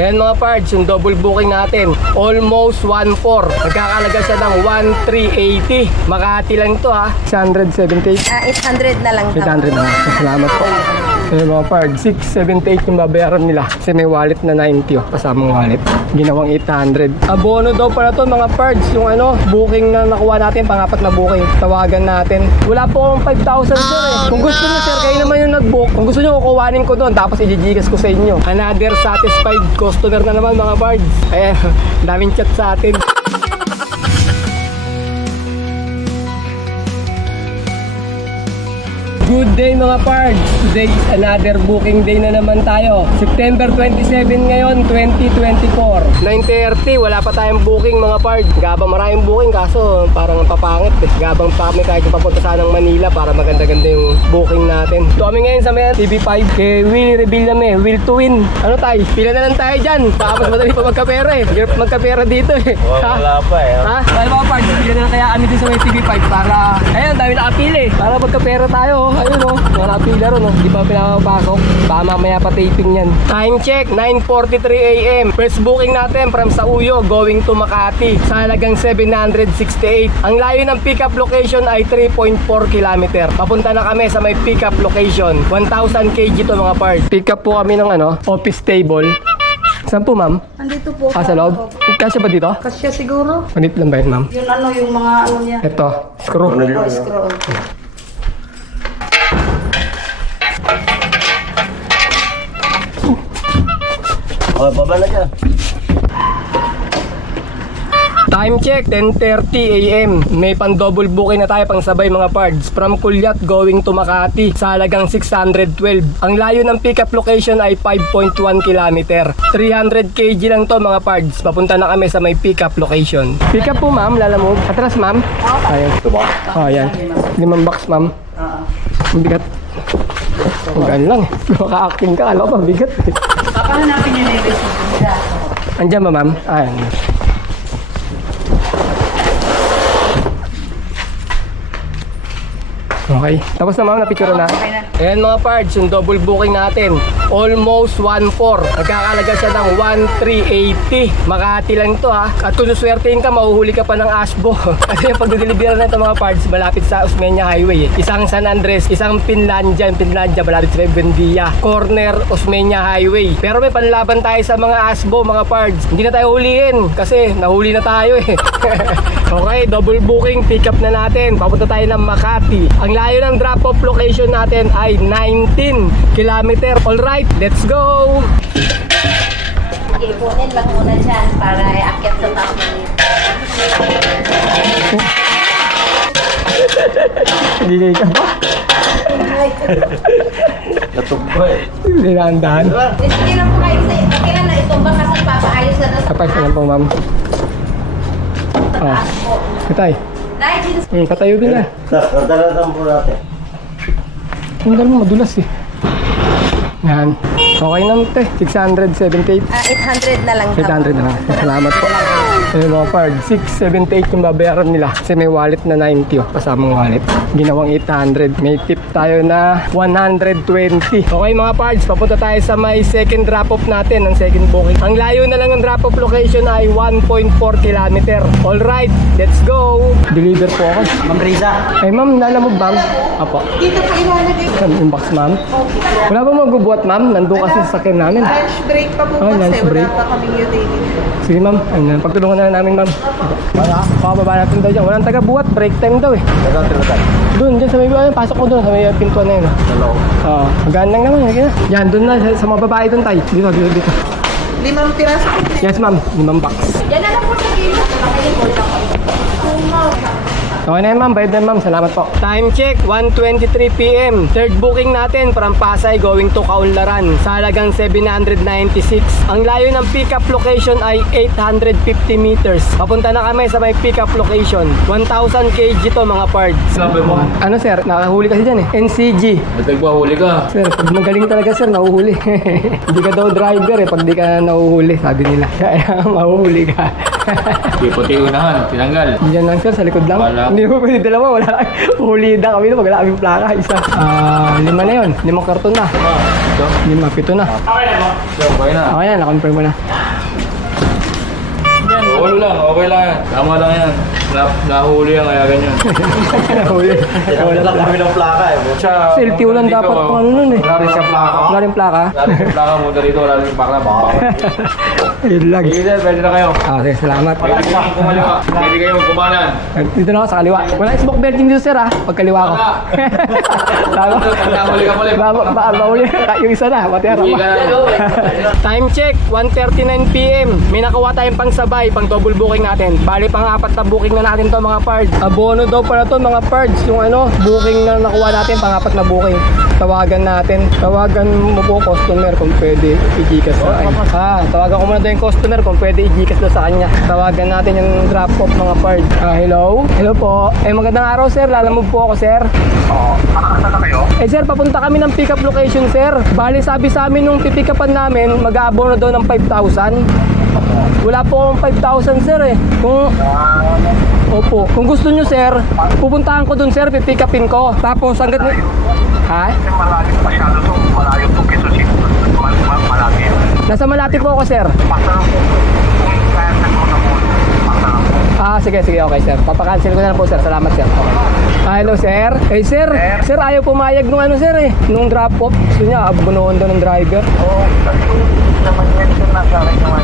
Ayan mga parts, yung double booking natin. Almost 1.4. Nagkakalaga siya ng 1,380. Makati lang to ha. 678. 800 na lang. 800 na. Salamat po. Ayan mga parts, 678 yung babayaran nila. Kasi may wallet na 90 oh, kasamang wallet. Ginawang 800. Abono daw pala to mga parts. Yung booking na nakuha natin, pangapat na booking. Tawagan natin. Wala po akong 5,000 sir eh. Kung gusto nyo sir, kayo naman yung nag-book. Kung gusto nyo, kukuhanin ko doon. Tapos i-gigas ko sa inyo. Another satisfied customer na naman mga parts. Ayan, daming chat sa atin. Good day mga pards! Today is another booking day na naman tayo. September 27 ngayon, 2024. 9:30, wala pa tayong booking mga pards. Gabang maraming booking kaso parang papangit eh. Gabang pa kami kahit papunta sanang Manila para maganda-ganda yung booking natin. Ito kami ngayon sa may TV5 kay Will Reveal na Will to Win. Ano tayo? Pila na lang tayo dyan. Baka mas madali pa magkapera eh. Hirap magkapera dito eh. Wala pa eh. Ha? Kaya mga pards, pila na lang kaya kami dito sa may TV5 para, ayun, dami nakapili. Para magkapera tayo. Ayun mga napila ron di ba pinapapasok? Baka mamaya pa taping yan. Time check, 9:43 AM. First booking natin from Sauyo going to Makati sa halagang 768. Ang layo ng pickup location ay 3.4 km. Papunta na kami sa may pickup location. 1,000 kg to mga parts. Pick up po kami ng office table. Saan po ma'am? Andito po. Sa loob? Kasya ba dito? Kasya siguro. Manit lang ba yun ma'am? Yung yung mga niya. Ito, screw. Oh, screw. Oh, baba na siya. Time check, 10:30 AM. May pan-double booking na tayo pang sabay mga pards. From Kulyat going to Makati sa halagang 612. Ang layo ng pickup location ay 5.1 km. 300 kg lang to mga pards. Papunta na kami sa may pickup location. Pick up po ma'am, lalamog. Atras ma'am. Ayan. Ito ba? Oh, ayan. 5 box ma'am. Ang bigat. Ang gaan lang. Maka-acting ka. Alam ko ba, bigat. Papahanapin niyo na yung receipt. Andiyan ba ma'am? Ayan. Okay. Tapos na ma'am, na-picture na. Okay na. Ayan mga parts, yung double booking natin. Almost 1.4. Nagkakalaga siya ng 1,380. Makati lang to ha. At kung suswertein ka, mahuhuli ka pa ng asbo. Kasi yung pagdidelivery na ito mga parts, malapit sa Osmeña Highway. Isang San Andres, isang Pinlandia. Yung Pinlandia, malapit sa Buendia. Corner, Osmeña Highway. Pero may panlaban tayo sa mga asbo mga parts. Hindi na tayo huliin kasi nahuli na tayo eh. Okay, double booking, pick up na natin. Papunta tayo ng Makati. Ang layo ng drop-off location natin ay 19 km. Alright, let's go! Ipunin lang muna dyan para i-akyat sa taas na niya. Hindi ka ba? Natugba eh. Hindi na andahan. Sige lang po kayo sa okay na itumba kasi papaayos na sa Kapay sa lang po, ma'am. taas po. Katay. Dahil Katayo din na. Nadalatan po natin. Ang dalawa madulas eh. Yan. Okay naman te. 678. 800 na lang. 800 na lang. Salamat po. Ayun mga card, 678 yung babayaran nila. Kasi may wallet na 90 oh, kasamang wallet. Ginawang 800. May tip tayo na 120. Okay mga pards, papunta tayo sa may second drop-off natin, ang second booking. Ang layo na lang ng drop-off location ay 1.4 km. Alright, let's go! Deliver po ako. Ma'am Riza. Ay ma'am, lalamog ma'am? Apo. Dito po ilalagay. Saan yung box ma'am? Wala ba magbubuhat ma'am? Nandun kasi sa sakyan namin. Lunch break pa po Oh, lunch kasi break. wala pa kaming utility. Sige ma'am, ayun, pagtulungan na namin ma'am. Pakababa natin daw dyan. Walang taga-buhat, break time daw eh. Nagkakilatan. Doon, dyan sa may pasok ko doon, sa may pintuan na yun. Hello. Oo, magaan lang naman. Sige na. Yan, doon na, sa mga babae doon tayo. Dito. 5 piraso. Yes ma'am, 5 box. Yan na lang po sa kilo. Nakayang po lang. Okay na yan ma'am, bayad na ma'am, salamat po. Time check, 1:23 PM. Third booking natin from Pasay going to Kaunlaran sa halagang 796. Ang layo ng pickup location ay 850 meters. Papunta na kami sa may pickup location. 1,000 kg to mga parts. Sabi mo, Ano sir, nakahuli kasi dyan eh. NCG. nagpahuli ka. Sir, pag magaling talaga sir, nahuhuli. Hindi ka daw driver eh, pag di ka nahuhuli, sabi nila. Kaya mahuhuli ka. Di puti unahan, tinanggal. Diyan lang sir, sa likod lang. Wala. Hindi Hindi mo pwede dalawa, wala. Huli na kami na, wala kaming plaka. Isa. 5 na yun. 5 karton na. Ito? 5, 7 na. Okay na. Okay na, nakonfirm mo na. Okay lang yan. Tama lang yan. Nahuli yan, kaya ganyan. Huli. Wala lang kami ng plaka eh. Selfie ulan dapat kung ano nun eh. Wala rin siyang plaka. Wala rin plaka. Wala rin siyang plaka. Muna dito, wala rin siyang plaka. Yun lang. Sige sir, pwede na kayo. Okay, salamat. Pwede kayong kumaliwa. Pwede kayong kumanan. Dito na ako sa kaliwa. Wala smoke belting dito sir ha. Pagkaliwa ko. Tama. Nahuli ka muli. Bahuli. Yung isa na. Pati harap. Sige ka na. Time check, 1:39 PM. May nakuha tayong pangsabay, pang double booking natin. Bali pang 4 na booking na natin to mga pards. Abono daw pala to mga pards. Yung booking na nakuha natin, pang 4 na booking. Tawagan natin. Tawagan mo po customer kung pwede i-Gcash sa tawagan ko muna daw yung customer kung pwede i-Gcash daw sa kanya. Tawagan natin yung drop off mga pards. Hello? Hello po. Magandang araw sir. Lalamove po ako sir. Oo. Nakakasal na kayo? Sir, papunta kami ng pick-up location, sir. Bali, sabi sa amin nung pipick-upan namin, mag-aabono daw ng 5,000. Wala po akong 5,000, sir, eh. Opo. Kung gusto nyo, sir, pupuntahan ko dun, sir, pipick-upin ko. Tapos, hanggat... Ha? Kasi malalim masyado to. Malayo to Quezon City. Malalim. Nasa Malati po ako, sir. Masarap po. Kung kaya sa ko na mo. Masarap po. Sige, okay, sir. Papakancel ko na lang po, sir. Salamat, sir. Okay. Hello, sir. Sir. Sir, ayaw pumayag nung sir, eh. Nung drop-off. Gusto niya, abunuhan daw ng driver. Oo. Kasi naman yan yung nasa akin naman.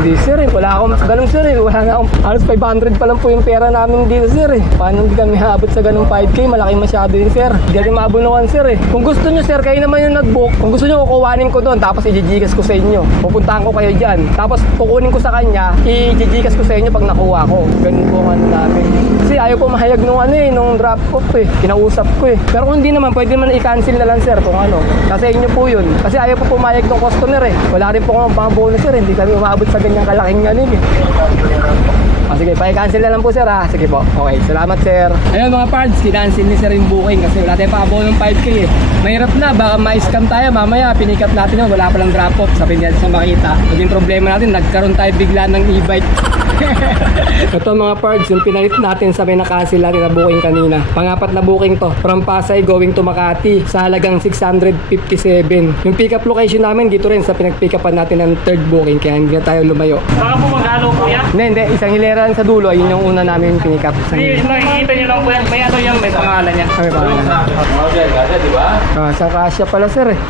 Hindi sir eh, wala akong ganun sir eh, wala nga akong halos 500 pa lang po yung pera namin dito sir eh. Paano hindi kami haabot sa ganung 5K, malaki masyado yun sir. Hindi natin maabunuan sir eh. Kung gusto nyo sir, kayo naman yung nag-book. Kung gusto nyo, kukuhanin ko doon, tapos i-Gcash ko sa inyo. Pupuntahan ko kayo dyan. Tapos kukunin ko sa kanya, i-Gcash ko sa inyo pag nakuha ko. Ganun po ang namin. Kasi ayaw po mahayag nung drop off eh. Kinausap ko eh. Pero kung hindi naman, pwede naman i-cancel na lang sir kung ano. Kasi inyo po yun. Kasi ayaw po pumayag ng customer eh. Wala rin po akong mga bonus sir, hindi kami umabot sa ganyang kalaking ganin eh. Sige, pa-cancel na lang po sir ha. Sige po. Okay, salamat sir. Ayun mga pards, kinancel ni sir yung booking kasi wala tayong pa-abono ng 5K eh. Mahirap na, baka ma-scam tayo mamaya. Pinikap natin yun, wala palang drop-off. Sabi niya sa makita. Naging problema natin, nagkaroon tayo bigla ng e-bike. Ito mga pards, yung pinalit natin sa may na-cancel natin na booking kanina. Pang-4 na booking to. From Pasay going to Makati sa halagang 657. Yung pick-up location namin dito rin sa pinag-pick-upan natin ng 3rd booking kaya hindi na tayo lumayo. Baka po mag-ano po yan? Hindi, isang hilera lang sa dulo, yun yung una namin pick-up. Nakikita nyo lang po yan. May ano yan, may pangalan yan. Kami pa. Okay, ganda, di ba? Sa Kasya pala sir eh.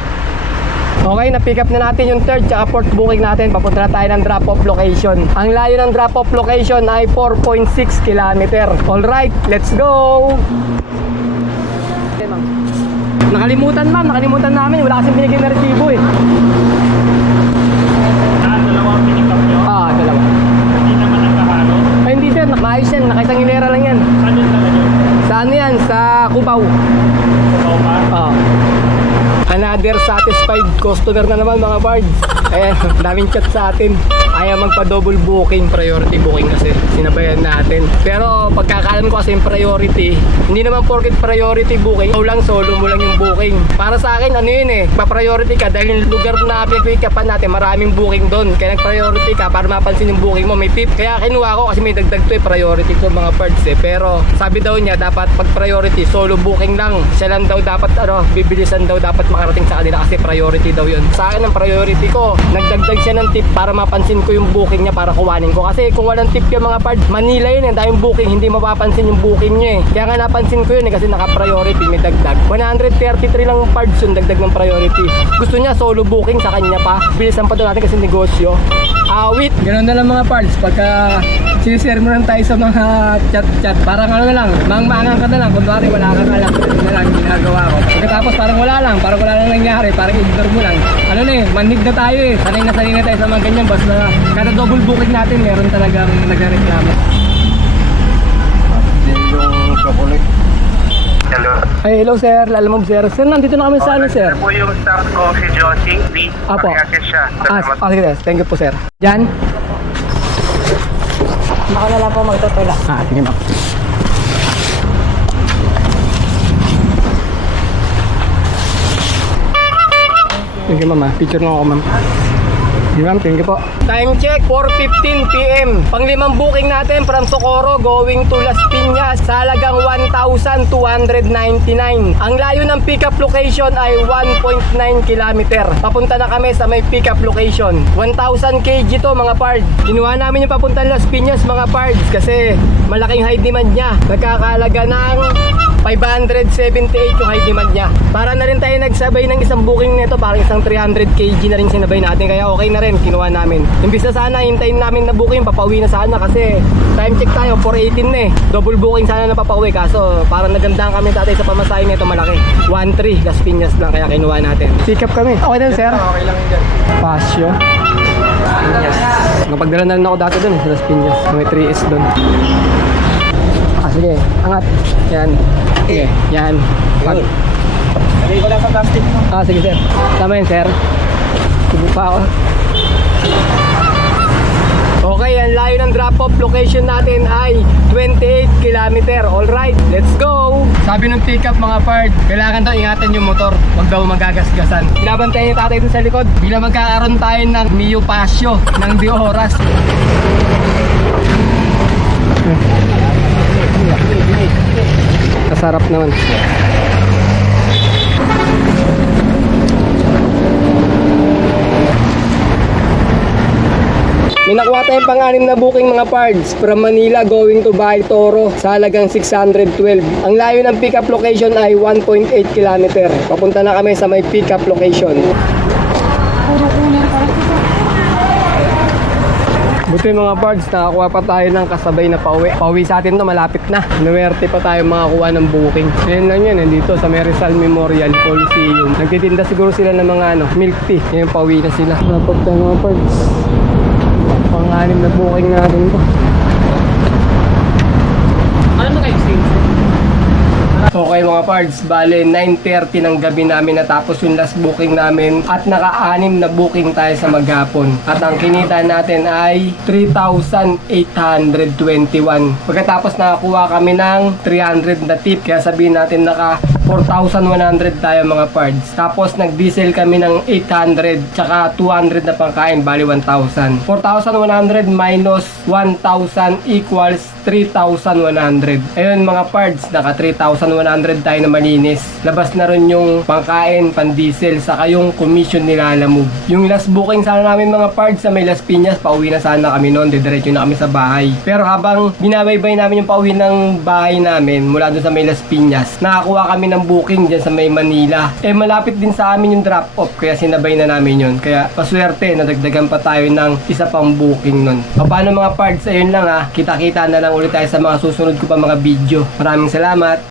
Okay, na-pick up na natin yung 3rd tsaka 4th booking natin. Papunta na tayo ng drop-off location. Ang layo ng drop-off location ay 4.6 km. Alright, let's go! Okay, ma'am. Nakalimutan namin. Wala kasing binigay na resibo eh. Dalawang pinikap nyo. Dalawa. Hindi naman nagkahalo. Ay, hindi sir, nakaayos yan. Nakaisang hilera lang yan. Saan yun talaga yun? Sa ano yan? Sa Cubao. Ikaw pa? Another satisfied customer na naman mga bards. Ayan, daming chat sa atin. Ayaw magpa-double booking, priority booking kasi sinabayan natin. Pero pagkakalam ko kasi yung priority, hindi naman porket priority booking, ikaw lang solo mo lang yung booking. Para sa akin, ano yun eh, pa-priority ka dahil yung lugar na pinag-pick-upan natin, maraming booking doon. Kaya nag-priority ka para mapansin yung booking mo, may tip. Kaya kinuha ko kasi may dagdag to eh, priority to mga parts eh. Pero sabi daw niya, dapat pag priority, solo booking lang. Siya lang daw dapat, bibilisan daw dapat makarating sa kanila kasi priority daw yun. Sa akin ang priority ko, nagdagdag siya ng tip para mapansin ko yung booking niya para kuhanin ko. Kasi kung walang tip yung mga parts, Manila yun eh, dahil yung booking, hindi mapapansin yung booking niya eh. Kaya nga napansin ko yun eh kasi naka-priority, may dagdag. 133 lang parts yung dagdag ng priority. Gusto niya solo booking sa kanya pa. Bilisan pa doon natin kasi negosyo. Awit! Ganun na lang mga parts. Pagka sinishare mo lang tayo sa mga chat-chat, parang ano na lang, mangmangang ka na lang. Kung bakit wala kang alam, ganun na lang ginagawa ko. Pagkatapos parang wala lang nangyari, parang ignore mo lang. Ano na eh, manhid na tayo eh. Sanay na tayo sa mga ganyan. Basta kada double booking natin, meron talagang nagreklamo. Yung kapulik. Hello. Ay, hello sir, Lalamove sir. Sir, nandito na kami sa ano sir? Ito po yung staff ko, si Josie. Apo. Pakiyakit siya. Sige sir, thank you po sir. Jan? Baka na lang po magtutula. Sige ma'am. Thank you ma'am. Picture mo ako ma'am. Sige ma'am, thank you po. Time check, 4:15 PM. Panglimang booking natin from Socorro going to Las Piñas sa halagang 1,299. Ang layo ng pickup location ay 1.9 kilometer. Papunta na kami sa may pickup location. 1,000 kg to mga pards. Kinuha namin yung papuntang Las Piñas mga pards kasi malaking high demand niya. Nagkakalaga ng 578 yung high demand niya. Para na rin tayo nagsabay ng isang booking nito, parang isang 300 kg na rin sinabay natin. Kaya okay na rin, kinuha namin. Imbis na sana, hintayin namin na booking, papauwi na sana kasi time check tayo, 4:18 na eh. Double booking sana na papauwi. Kaso parang nagandahan kami tatay sa pamasahe nito malaki. 1.3 Las Piñas lang, kaya kinuha natin. Pick up kami. Okay din sir? Okay lang yun dyan. Pasyo. Napagdala na rin ako dati dun sa Las Piñas. May 3S dun. Sige, angat. Yan. Sige, yan. Lagay ko lang sa plastic mo. Sige sir. Tama yun sir. Subo pa ako. Okay, ang layo ng drop-off location natin ay 28 km. Alright, let's go! Sabi ng pickup mga part, kailangan daw ingatan yung motor. Huwag daw magagasgasan. Binabantayan yung tatay dun sa likod. Bila magkakaroon tayo ng Mio Pasio ng di oras. Kasarap naman. May nakuha tayong pang-anim na booking mga pards from Manila going to Bahay Toro sa halagang 612. Ang layo ng pickup location ay 1.8 km. Papunta na kami sa may pickup location. Buti mga pards, nakakuha pa tayo ng kasabay na pauwi. Pauwi sa atin to, malapit na. Nuwerte pa tayo makakuha ng booking. Ngayon lang yan, nandito sa Rizal Memorial Coliseum. Nagtitinda siguro sila ng mga milk tea. Ngayon pauwi na sila. Napag tayo mga pards. Pang-anim na booking natin to. Ano mo kayo, Steve? Okay mga pards, bale 9:30 ng gabi namin natapos yung last booking namin at naka-anim na booking tayo sa maghapon. At ang kinita natin ay 3,821. Pagkatapos nakakuha kami ng 300 na tip, kaya sabihin natin naka 4,100 tayo mga pards. Tapos nag-diesel kami ng 800 tsaka 200 na pangkain, bali 1,000. 4,100 minus 1,000 equals 3,100. Ayun mga pards, naka 3,100 tayo na malinis. Labas na rin yung pangkain, pan-diesel, saka yung commission nila Lalamove. Yung last booking sana namin mga pards sa may Las Piñas, pauwi na sana kami noon, didiretso na kami sa bahay. Pero habang binabaybay namin yung pauwi ng bahay namin mula doon sa may Las Piñas, nakakuha kami ng booking dyan sa may Manila. Malapit din sa amin yung drop off, kaya sinabay na namin yun. Kaya paswerte, nadagdagan pa tayo ng isa pang booking nun. Paano mga pards, ayun lang kita-kita na lang ulit tayo sa mga susunod ko pa mga video. Maraming salamat!